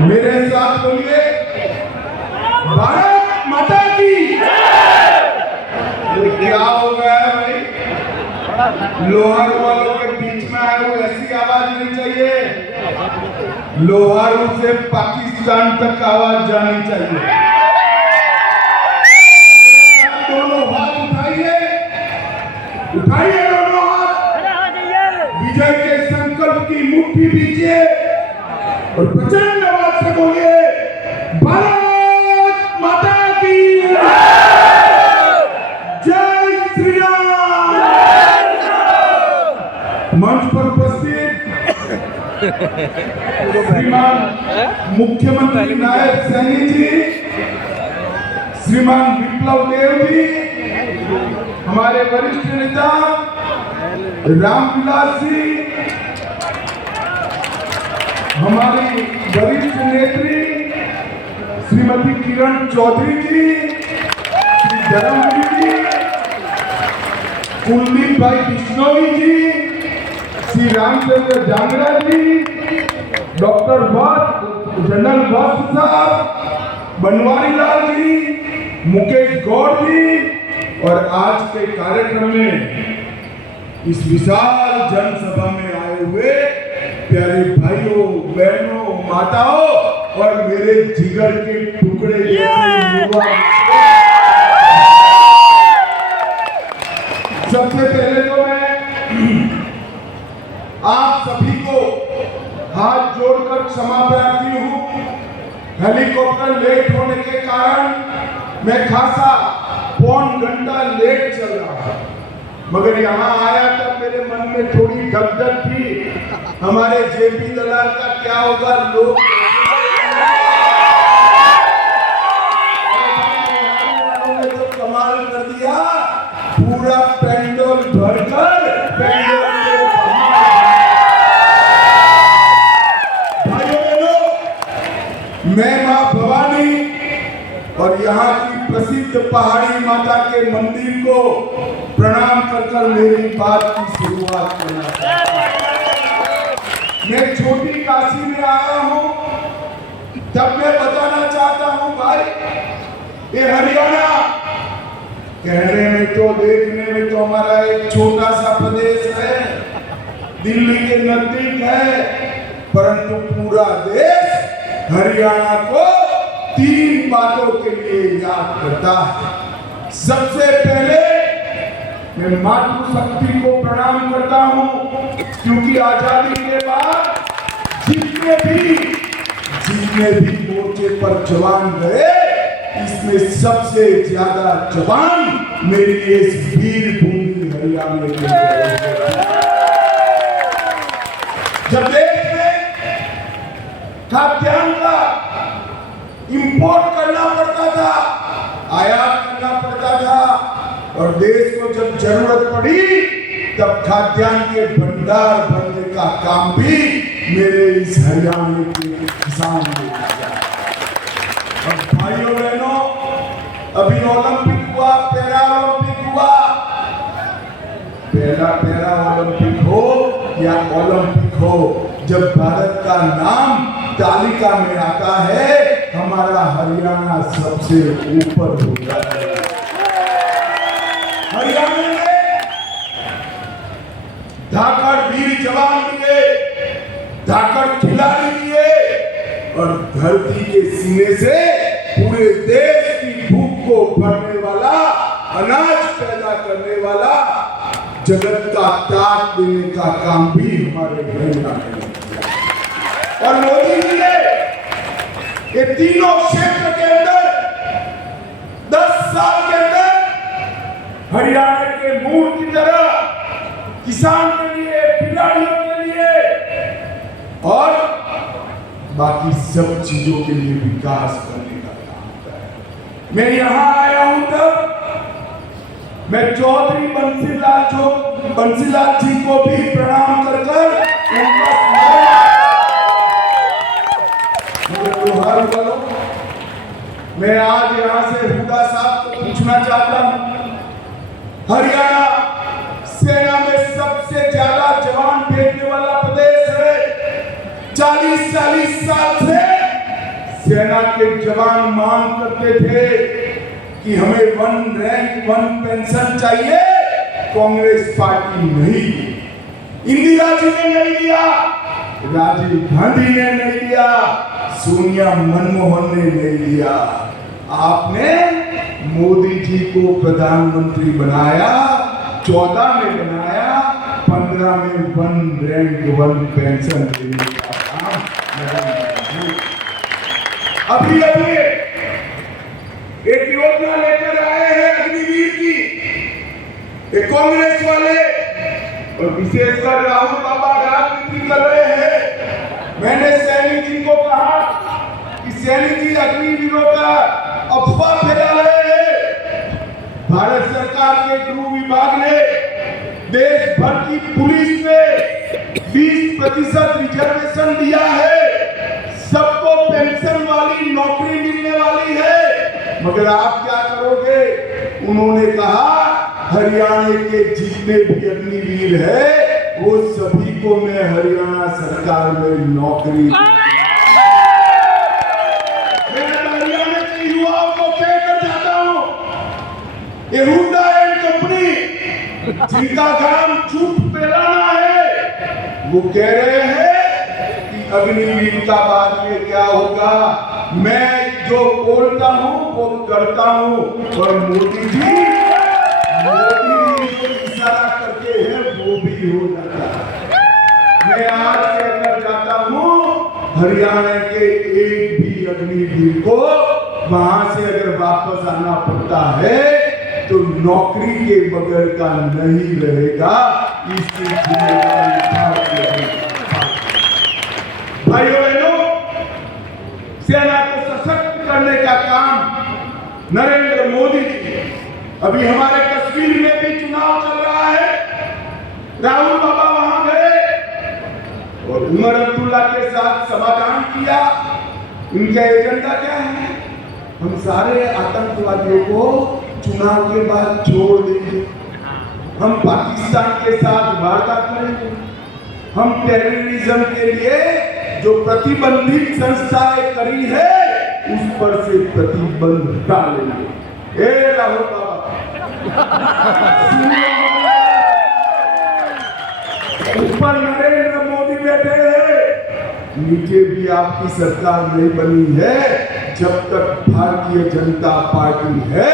मेरे साथ बोलिए, भारत माता की। ये क्या हो गया है भाई? लोहारू वालों के बीच में आए हुए ऐसी आवाज नहीं चाहिए। लोहारू से पाकिस्तान तक आवाज जानी चाहिए। दोनों हाथ उठाइए, उठाइए दोनों हाथ, विजय के संकल्प की मुट्ठी दीजिए और प्रचंड आवाज से बोलिए, भारत माता की जय श्री राम। मंच पर उपस्थित श्रीमान मुख्यमंत्री नायब सैनी जी, श्रीमान विप्लव देव जी, हमारे वरिष्ठ नेता रामविलास जी, हमारी वरिष्ठ नेत्री श्रीमती किरण चौधरी जी, श्री धर्मवीर जी, कुलदीप भाई बिश्नोई जी, श्री रामचंद्र जांगड़ा जी, डॉक्टर जनरल वत्स साहब, बनवारी लाल जी, मुकेश गौड़ जी, और आज के कार्यक्रम में इस विशाल जनसभा में आए हुए प्यारे भाइयों, बहनों, माताओं और मेरे जिगर के टुकड़े जैसे युवा, सबसे पहले तो मैं आप सभी को हाथ जोड़कर क्षमा प्रार्थी हूं। हेलीकॉप्टर लेट होने के कारण मैं खासा पौन घंटा लेट चल रहा था, मगर यहाँ आया तब मेरे मन में थोड़ी धक-धक थी, हमारे जेपी दलाल का क्या होगा। लोग तो कमाल कर दिया, पूरा पेंडोल भरकर पेंडोल भाइयों बहनों, मैं मां भवानी और यहाँ की प्रसिद्ध पहाड़ी माता के मंदिर को प्रणाम कर मेरी बात की शुरुआत करना चाहता हूं। मैं छोटी काशी में आया हूं, तब मैं बताना चाहता हूं भाई, ये हरियाणा कहने में तो, देखने में तो हमारा एक छोटा सा प्रदेश है, दिल्ली के नजदीक है, परंतु पूरा देश हरियाणा को 3 बातों के लिए याद करता है। सबसे पहले मैं मातृशक्ति को प्रणाम करता हूं, क्योंकि आजादी के बाद जितने भी मोर्चे पर जवान गए, इसमें सबसे ज्यादा जवान मेरी इस वीर भूमि हरियाणा के गए। जब देश में खाद्यान्न का इंपोर्ट करना पड़ता था, आयात करना पड़ता था, और देश को जब जरूरत पड़ी तब खाद्यान्न के भंडार भरने का काम भी मेरे इस हरियाणा के किसान ने किया। अब भाइयों बहनों, अभी ओलंपिक हुआ, पैरा ओलंपिक हुआ, पैरा ओलंपिक हो या ओलंपिक हो, जब भारत का नाम तालिका में आता है, हमारा हरियाणा सबसे ऊपर होता है। हरियाणा में धाकड़ वीर जवान लिए, धाकड़ खिलाड़ी लिए, और धरती के सीने से पूरे देश की भूख को भरने वाला, अनाज पैदा करने वाला, जगत का ताज देने का काम भी हमारे हरियाणा में। और मोदी जी ने ये तीनों क्षेत्र के अंदर 10 साल के अंदर हरियाणा के मूल की तरह किसान के लिए, खिलाड़ियों के लिए और बाकी सब चीजों के लिए विकास करने का काम होता है। मैं यहाँ आया हूं तब मैं चौधरी बंसीलाल जी को भी प्रणाम कर मैं आज यहाँ से हुड्डा साहब को पूछना चाहता हूँ, हरियाणा सेना में सबसे ज्यादा जवान भेजने वाला प्रदेश है, 40-40 साल से सेना के जवान मांग करते थे कि हमें 1 रैंक 1 पेंशन चाहिए। कांग्रेस पार्टी नहीं दी, इंदिरा जी ने नहीं दिया, राजीव गांधी ने नहीं दिया, सोनिया मनमोहन ने नहीं दिया। आपने मोदी जी को प्रधानमंत्री बनाया, 14 में बनाया, 15 में 1 रैंक 1 पेंशन देने का काम अभी एक योजना लेकर आए हैं अग्निवीर की, एक कांग्रेस वाले और विशेषकर राहुल बाबा राजनीति कर रहे हैं। मैंने सैनी जी को कहा कि सैनी जी अग्निवीरों का अफवाह फैला रहे हैं। भारत सरकार के गृह विभाग ने देश भर की पुलिस में 20% रिजर्वेशन दिया है, सबको पेंशन वाली नौकरी मिलने वाली है, मगर आप क्या करोगे? उन्होंने कहा हरियाणा के जितने भी अग्निवीर है वो सभी को मैं हरियाणा सरकार में नौकरी, मैं हरियाणा के युवाओं को कहकर जाता हूं, ये हुंडा एंड कंपनी जिनका काम झूठ फैलाना है, वो कह रहे हैं कि अग्निवीर का बाद में क्या होगा। मैं जो बोलता हूं वो करता हूं और मोदी जी जो इशारा करते हैं वो भी हो जाता है। मैं आज कहकर जाता हूं हरियाणा के एक भी अग्निवीर को वहां से अगर वापस आना पड़ता है तो नौकरी के बगैर का नहीं रहेगा। इसकी जिम्मेदारी भाइयों बहनों, सेना को सशक्त करने का काम नरेंद्र मोदी जी, अभी हमारे कश्मीर में भी चुनाव चल रहा है, राहुल बाबा वहां गए और उमर अब्दुल्ला के साथ समाधान किया। इनका एजेंडा क्या है? हम सारे आतंकवादियों को चुनाव के बाद छोड़ देंगे, हम पाकिस्तान के साथ वार्ता करेंगे, हम टेररिज्म के लिए जो प्रतिबंधित संस्थाएं करी है उस पर से प्रतिबंध हटा लेंगे। ए राहुल बाबा, ऊपर नरेंद्र मोदी बैठे हैं, नीचे भी आपकी सरकार नहीं बनी है। जब तक भारतीय जनता पार्टी है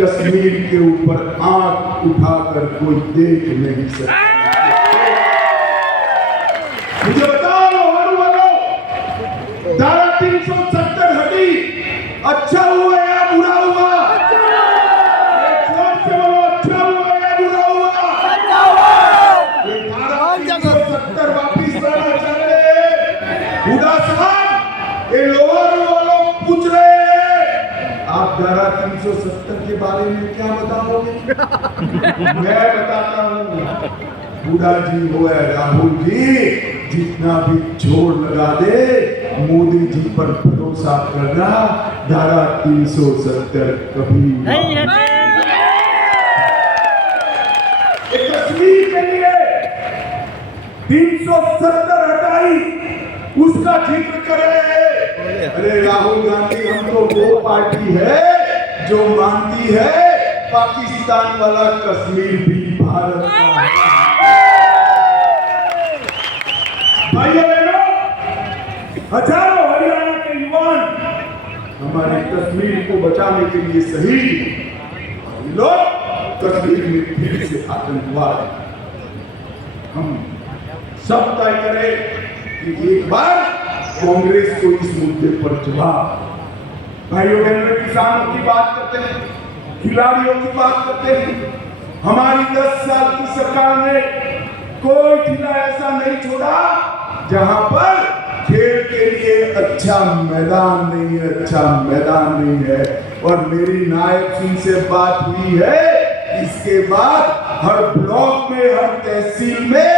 कश्मीर के ऊपर आंख उठाकर कोई देख नहीं सकता। मुझे बताओ धारा 370 हटी, अच्छा हुआ या बुरा हुआ? से बोलो, अच्छा हुआ या बुरा हुआ? ये धारा 370 वापिस लाना चाहते हैं। हुडा साहब, ये लोअर लोग पूछ रहे हैं आप धारा 370 के बारे में क्या बताओगे? मैं बताता हूँ, हुडा जी हो या राहुल जी, जितना भी जोर लगा दे मोदी जी पर भरोसा करना, धारा 370 कभी नहीं है। कश्मीर के लिए 370 हटाई, उसका जिक्र कर रहे हैं। अरे राहुल गांधी, हम तो वो पार्टी है जो मानती है पाकिस्तान वाला कश्मीर भी भारत का है। भाइयों बहनों, हजारों हरियाणा के युवान हमारे कश्मीर को बचाने के लिए शहीद, लोग कश्मीर में फिर से आतंकवाद। हम सब तय करें कि एक बार कांग्रेस को इस मुद्दे पर जवाब। भाइयों बहनों, किसानों की बात करते हैं, खिलाड़ियों की बात करते हैं। हमारी 10 साल की सरकार ने कोई जिला ऐसा नहीं छोड़ा जहां पर खेल के लिए अच्छा मैदान नहीं है, अच्छा मैदान नहीं है। और मेरी नायब सिंह से बात हुई है, इसके बाद हर ब्लॉक में, हर तहसील में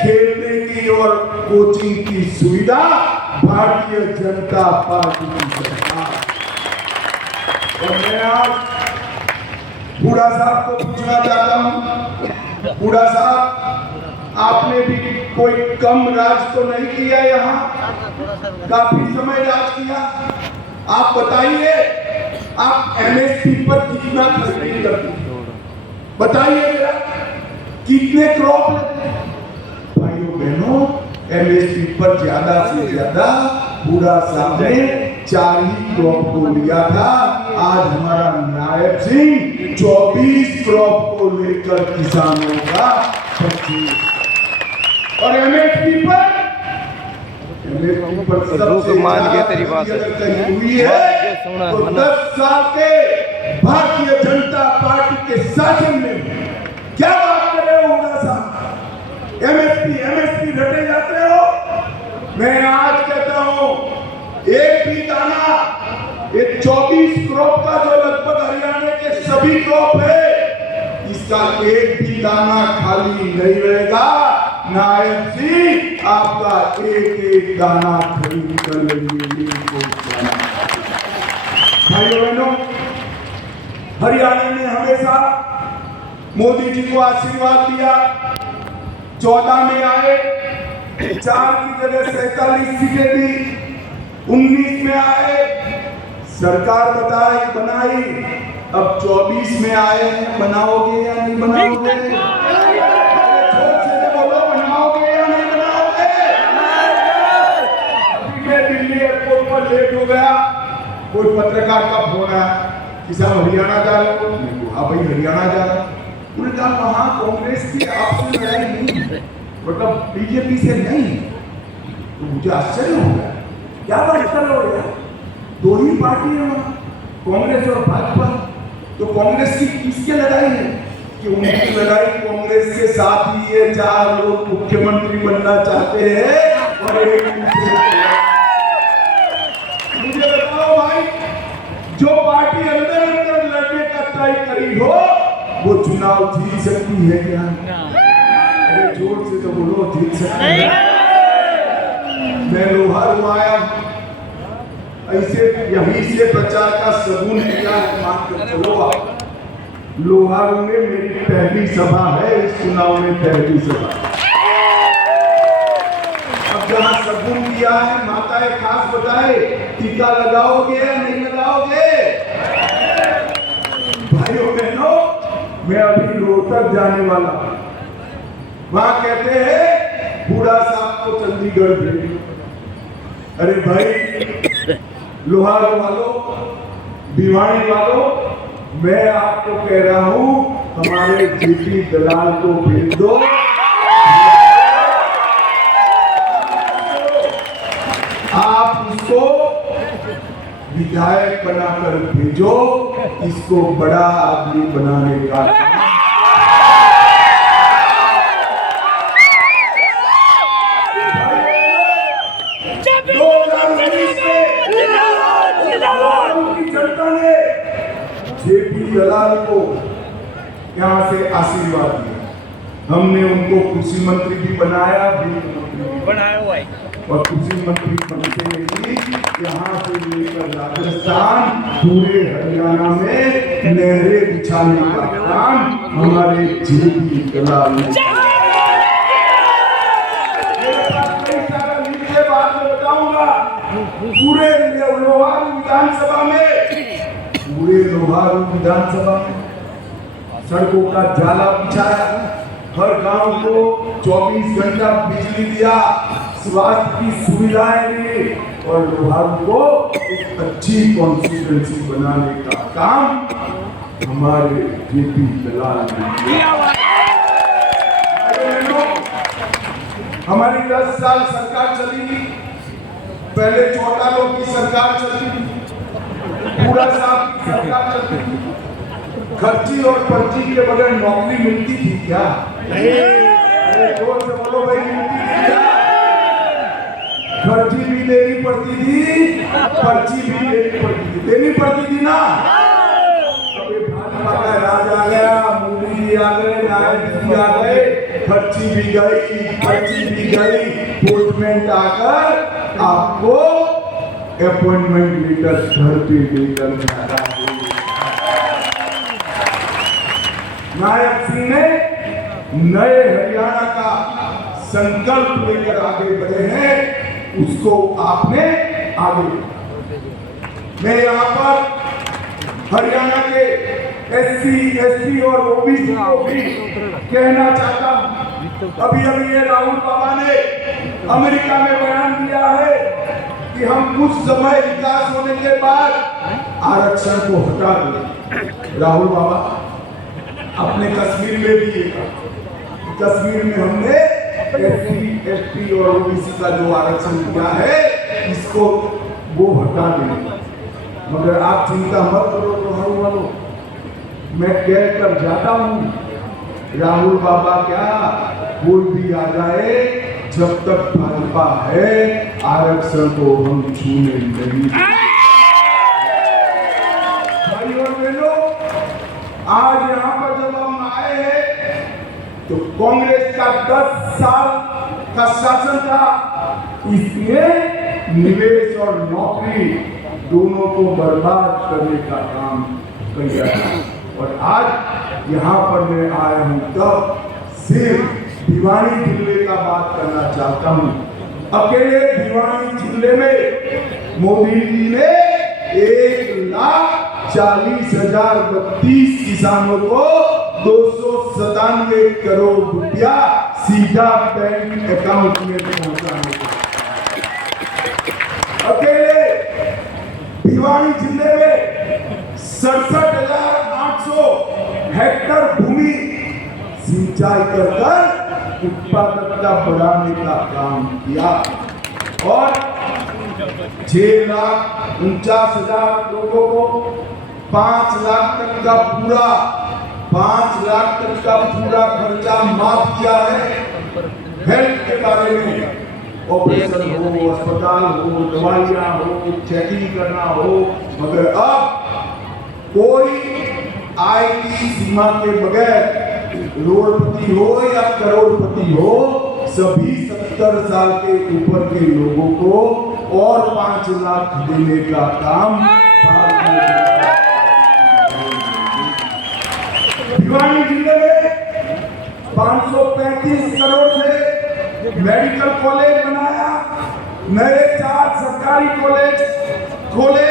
खेलने की और कोचिंग की सुविधा भारतीय जनता पार्टी की सरकार। और मैं आज हुडा साहब को पूछना चाहता हूं, हुडा साहब, आपने भी कोई कम राज तो नहीं किया, यहाँ काफी समय राज किया। आप बताइए, आप एमएसपी पर कितना खरीद करते हैं? बताइए मेरा, कितने क्रॉप लेते हैं? भाइयों बहनों, एमएसपी पर ज्यादा से ज्यादा पूरा साहब ने 4 ही क्रॉप को लिया था। आज हमारा नायब सिंह 24 क्रॉप को लेकर किसानों का 25 और एमएसपी पर सबसे मान के तेरी बात हुई है तो 10 साल के भारतीय जनता पार्टी के शासन में क्या बात कर रहे हो साहब? एमएसपी रटे जाते हो। मैं आज कहता हूं, एक भी दाना, ये 24 क्रॉप का जो लगभग हरियाणा के सभी क्रॉप है, इसका एक भी दाना खाली नहीं रहेगा। नायब सिंह आपका एक दाना खरीद कर लेंगे। भाइयों बहनों, हरियाणा ने हमेशा मोदी जी को आशीर्वाद दिया। 14 में आए, 4 की जगह 47 सीटें दी। 19 में आए, सरकार बनाई। अब 24 में आए हैं, बनाओगे या नहीं बनाओगे? बोलो, बनाओगे या नहीं बनाओगे? अभी मैं दिल्ली एयरपोर्ट पर लेट हो गया, कोई पत्रकार का फोन आया कि साहब हरियाणा जा रहे हो? हाँ भाई हरियाणा जा रहा हूं। उन्होंने कहा वहां कांग्रेस की आपसे लड़ाई नहीं, मतलब बीजेपी से नहीं। तो मुझे आश्चर्य हो गया, क्या बात कर रहे हो यार? 2 ही पार्टी है वहां, कांग्रेस और भाजपा। तो कांग्रेस की किसके लड़ाई है? कि उनकी लड़ाई कांग्रेस के साथ ही ये 4 लोग मुख्यमंत्री बनना चाहते हैं और एक दूसरे मुझे बताओ भाई, जो पार्टी अंदर लड़ने का तय करी हो वो चुनाव जीत सकती है क्या? अरे जोर से तो बोलो, जीत सकती है? मैं लोहार आया, ऐसे यहीं से प्रचार का सबूत किया है, मान कर चलो आप। लोहारों में मेरी पहली सभा है, इस चुनाव में पहली सभा। अब जहां सबूत किया है, माताएं खास बताए, टीका लगाओगे या नहीं लगाओगे? भाइयों बहनों, मैं अभी रोहतक जाने वाला हूं। वहां कहते हैं बूढ़ा साहब को चंडीगढ़ भेजो। अरे भाई, लोहार वालों, भिवानी वालों, मैं आपको कह रहा हूं, हमारे जीपी दलाल को भेज दो। आप उसको विधायक बनाकर भेजो, इसको बड़ा आदमी बनाने का। 2019 में जनता ने जेपी दलाल को यहाँ से आशीर्वाद दिया। हमने उनको कृषि मंत्री भी बनाया, और कृषि मंत्री बनते ही यहाँ से लेकर राजस्थान, पूरे हरियाणा में नहरें बिछाने का काम हमारे जेपी दलाल ने। पूरे लोहारू विधानसभा में सड़कों का जाला बिछाया, हर गांव को 24 घंटा बिजली दिया, स्वास्थ्य की सुविधाएं दी और लोहारू को एक अच्छी कॉन्स्टिट्यूएंसी बनाने का काम हमारे जेपी दलाल ने किया। हमारी 10 साल सरकार चली, पहले चौटालों की सरकार चली, पूरा साहब की सरकार चलती थी। खर्ची और पर्ची के बगैर नौकरी मिलती थी क्या? अरे जोर से बोलो भाई, मिलती थी क्या? खर्ची भी देनी पड़ती थी, पर्ची भी देनी पड़ती थी ना। अबे भाजपा का राज आ गया, मोदी जी आ गए, नायब जी आ गए, खर्ची भी गई, पर्ची भी गई, पोस्टमैन आकर आपको अपॉइंटमेंट लेटर घर पे लेकर जाता है। नायब सिंह ने नए हरियाणा का संकल्प लेकर आगे बढ़े हैं, उसको आपने आगे। मैं यहाँ पर हरियाणा के SC, ST और OBC को भी कहना चाहता हूँ। अभी ये राहुल बाबा ने अमेरिका में बयान दिया है कि हम कुछ समय विकास होने के बाद आरक्षण को हटा दें। राहुल बाबा अपने कश्मीर में भी ये कहा, कश्मीर में हमने SC, ST और OBC का जो आरक्षण दिया है इसको वो हटा दें। मगर आप चिंता मत करो राहुल बाबा, मैं कह कर जाता हूँ, राहुल बाबा क्या कोई भी आ जाए, जब तक भाजपा है आरक्षण को हम छूने नहीं। भाई और बहनों, आज यहाँ पर जब हम आए हैं तो कांग्रेस का 10 साल का शासन था, इसमें निवेश और नौकरी दोनों को बर्बाद करने का काम किया और आज यहाँ पर मैं आया हूँ तब सिर्फ भिवानी जिले का बात करना चाहता हूँ। अकेले भिवानी जिले में मोदी जी ने 1,40,032 किसानों को 297 करोड़ रुपया सीधा बैंक अकाउंट में पहुंचाने का। अकेले भिवानी जिले में 67,800 हेक्टेयर भूमि सिंचाई कर उत्पादकता बढ़ाने का काम किया और 6,49,000 लोगों को 5 लाख तक का पूरा खर्चा माफ किया है। हेल्थ के बारे में ऑपरेशन हो, अस्पताल हो, दवाइयाँ हो, चेकिंग करना हो, मगर अब कोई आय की सीमा के बगैर करोड़पति हो या करोड़पति हो, सभी 70 साल के ऊपर के लोगों को और 5 लाख देने का काम भिवानी जिले में 535 करोड़ से मेडिकल कॉलेज बनाया, नए 4 सरकारी कॉलेज खोले,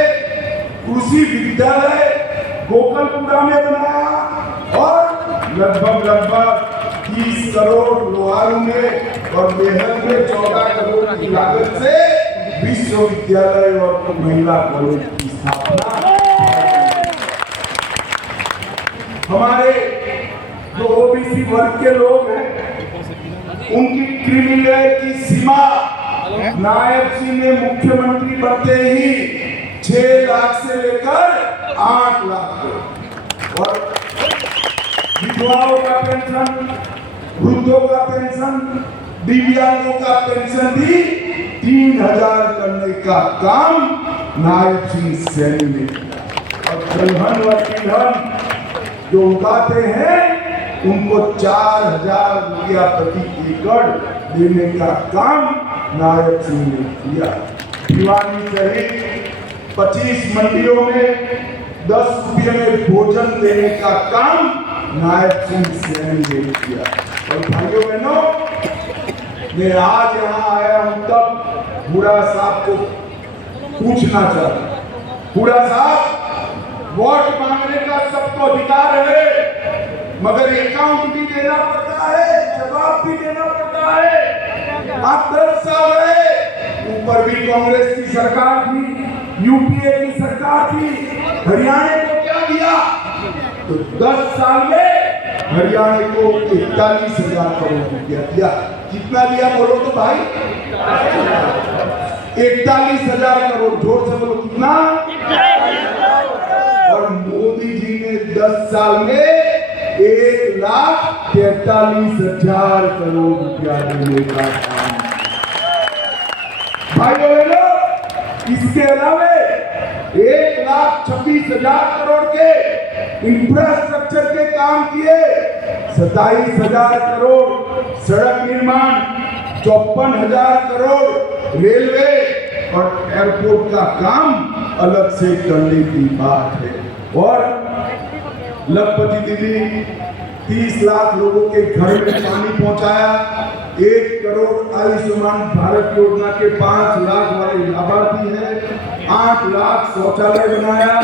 कृषि विद्यालय गोकलपुरा में बनाया और लगभग 30 करोड़ लोहारू में और मेहर में 14 करोड़ की लागत से विश्वविद्यालय और महिला कॉलेज की स्थापना। हमारे जो ओबीसी वर्ग के लोग हैं उनकी क्रिमिनल की सीमा नायब सिंह ने मुख्यमंत्री बनते ही 6 लाख से लेकर 8 लाख और विधवाओं का पेंशन, वृद्धों का पेंशन, दिव्यांगों का पेंशन भी 3,000 करने का काम नायब सिंह सैनी ने किया और तिलहन व तिलहन जो उगाते हैं उनको 4,000 रुपया प्रति एकड़ देने का काम नायब सिंह ने किया। भिवानी सहित 25 मंडियों में 10 रुपये में भोजन देने का काम नायब सिंह सैनी ने किया। और भाइयों बहनों, मैं आज यहाँ आया हूँ तब हुड्डा साहब को पूछना चाहता हूँ, हुड्डा साहब, वोट मांगने का सबको अधिकार है, मगर अकाउंट भी देना पड़ता है, जवाब भी देना पड़ता है। आप 10 साल रहे, ऊपर भी कांग्रेस की सरकार थी, यूपीए की सरकार थी, हरियाणा को क्या दिया? तो 10 साल में हरियाणा को 41,000 करोड़ रुपया दिया। कितना दिया बोलो तो भाई? 41,000 करोड़, जोर से बोलो कितना? और मोदी जी ने 10 साल में 1,43,000 करोड़ रुपया देने का काम। भाइयों बहनों, इसके अलावा 1,26,000 करोड़ के इंफ्रास्ट्रक्चर के काम किए, 27,000 करोड़ सड़क निर्माण, 54,000 करोड़ रेलवे और एयरपोर्ट का काम अलग से करने की बात है। और लखपति दीदी 30 लाख लोगों के घर में पानी पहुंचाया, 1 करोड़ आयुष्मान भारत योजना के 5 लाख वाले लाभार्थी हैं, 8 लाख शौचालय बनाया,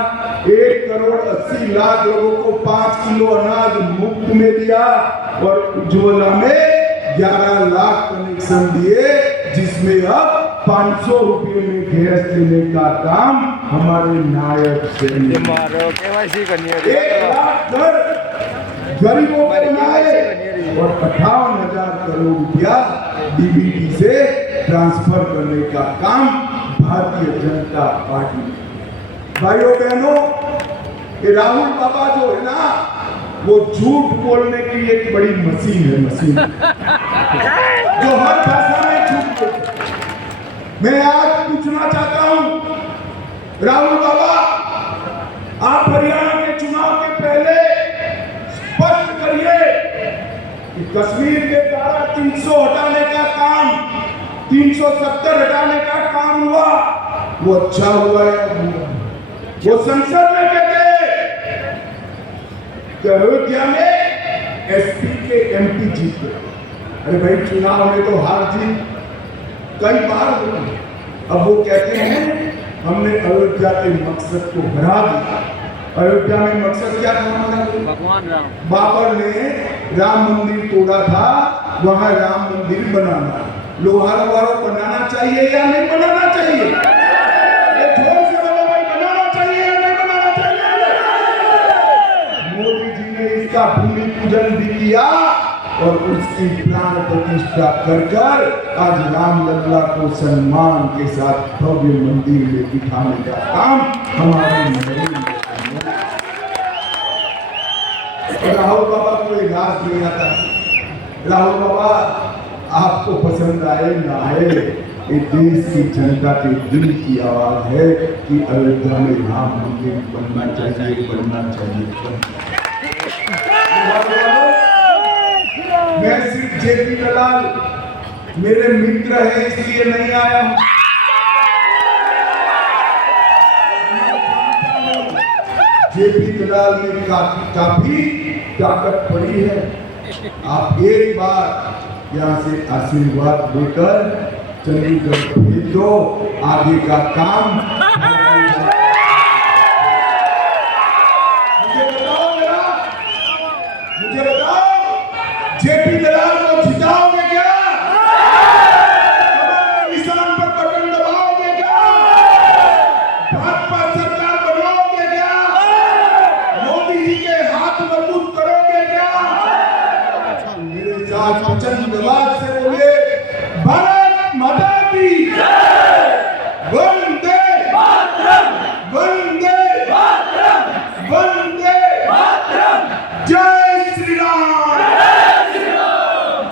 1 करोड़ 80 लाख लोगों को 5 किलो अनाज मुफ्त में दिया और उज्ज्वला में 11 लाख कनेक्शन दिए, जिसमें अब 500 रुपये में गैस देने का काम हमारे नायब से 1 लाख घर गरीबों को बनाए और 58,000 करोड़ रुपया डीबीटी से ट्रांसफर करने का काम भारतीय जनता पार्टी। भाइयों बहनों, ये राहुल बाबा जो है ना, वो झूठ बोलने की एक बड़ी मशीन है, मशीन जो हर भाषा में झूठ बोलते। मैं आज पूछना चाहता हूं, राहुल बाबा, आप हरियाणा के चुनाव के पहले स्पष्ट करिए कि कश्मीर के धारा 300 हटाने का काम, 370 हटाने का काम हुआ, वो अच्छा हुआ है। वो संसद में कहते कि अयोध्या में एसपी के एमपी जीते। अरे भाई, चुनाव में तो हार जीत कई बार हुई। अब वो कहते हैं हमने अयोध्या के मकसद को हरा दिया। अयोध्या में मकसद क्या था हमारा? भगवान राम, बाबर ने राम मंदिर तोड़ा था, वहां राम मंदिर बनाना। लोहार वारों बनाना चाहिए या नहीं बनाना चाहिए? जोर से बोलो भाई, बनाना चाहिए या नहीं बनाना चाहिए? मोदी जी ने इसका भूमि पूजन भी किया और उसकी प्राण प्रतिष्ठा कर आज रामलला को सम्मान के साथ भव्य मंदिर में बिठाने का काम हमारे नरेंद्र। राहुल बाबा को इलाज नहीं आता। राहुल बाबा, आपको पसंद आए ना आए, ये देश की जनता के दिल की आवाज है कि अयोध्या में राम मंदिर बनना चाहिए, बनना चाहिए। मैं सिर्फ जेपी दलाल मेरे मित्र है इसलिए नहीं आया हूं। जेपी दलाल में काफी ताकत पड़ी है। आप एक बार यहाँ से आशीर्वाद लेकर चंडीगढ़ भेज दो, आगे का काम मुझे बताओ, जेपी दलाल को जिताओगे क्या? किसान पर बटन दबाओगे क्या? भाजपा सरकार बनाओगे क्या? मोदी जी के हाथ मजबूत करोगे क्या? मेरे साथ वचन विवाद से बोले, भारत माता की वंदे मातरम, वंदे मातरम, वंदे मातरम, जय श्री राम,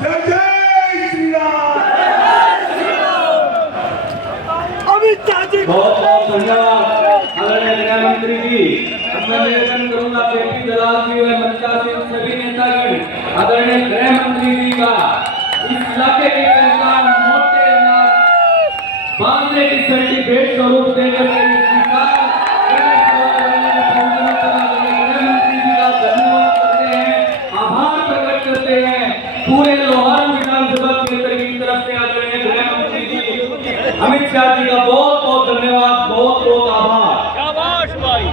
जय जय श्री राम। अमित शाह जी, बहुत बहुत धन्यवाद आदरणीय गृह मंत्री जी। अब मैं निवेदन करूंगा जेपी दलाल जी व मंचा से सभी नेतागण आदरणीय गृह मंत्री जी का इस इलाके की पहचान मोटे अनाज बांधने की सर्टिफिकेट स्वरूप देकर के गृह मंत्री जी का धन्यवाद करते हैं, आभार प्रकट करते हैं पूरे लोहार विधानसभा क्षेत्र की तरफ से। आदरणीय गृह मंत्री जी अमित शाह जी का बहुत बहुत धन्यवाद, बहुत बहुत आभार। शाबाश भाई।